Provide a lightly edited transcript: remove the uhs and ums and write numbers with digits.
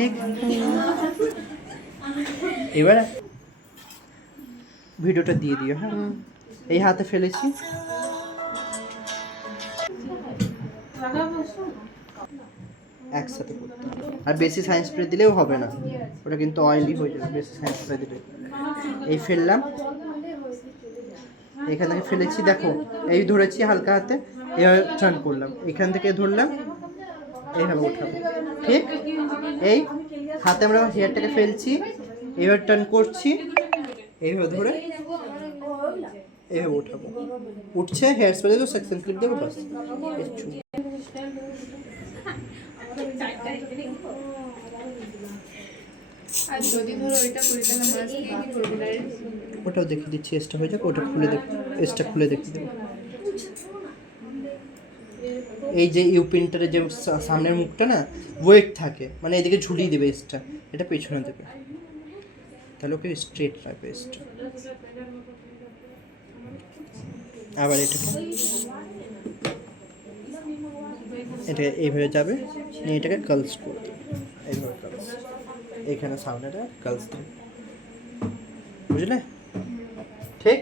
ঠিক। এবার ভিডিওটা দিয়ে দিও। হ্যাঁ, এই হাতে ফেলেছি। একসাথে করতে হবে। আর বেশি সায়েন্স স্প্রে দিলেও হবে না, ওটা কিন্তু অয়েলি হয়ে যাবে বেশি সায়েন্স স্প্রে দিলে। এই ফেললাম, এখান থেকে ফেলেছি, দেখো এই ধরেছি হালকা হাতে, এবার টার্ন করলাম, এখান থেকে ধরলাম, এইভাবে উঠাবো। ঠিক এই হাতে আমরা হেয়ারটাকে ফেলছি, এবার টার্ন করছি, এইভাবে ধরে এইভাবে উঠাবো। উঠছে, হেয়ার স্প্রে দিয়ে সেকশন ক্লিপ দেবো, বাস। ওটাও দেখিয়ে দিচ্ছি, এসটা হয়ে যাক, ওটা খুলে দেখ, এসটা খুলে দেখিয়ে দেবো। এই যে ইউ প্রিন্টারের যে সামনের মুখটা না ওয়েট থাকে, মানে এদিকে ঝুলিয়ে দেবে এসটা, এটা পেছনে দেবে, তাহলে ওকে স্ট্রেট রাখবে এসটা। আবার এটা এইভাবে যাবে, নিয়ে এটাকে কার্লস করে দেবে, এইভাবে কার্লস, এইখানে সামনেটা কার্লস দেবে, বুঝলে? ঠিক।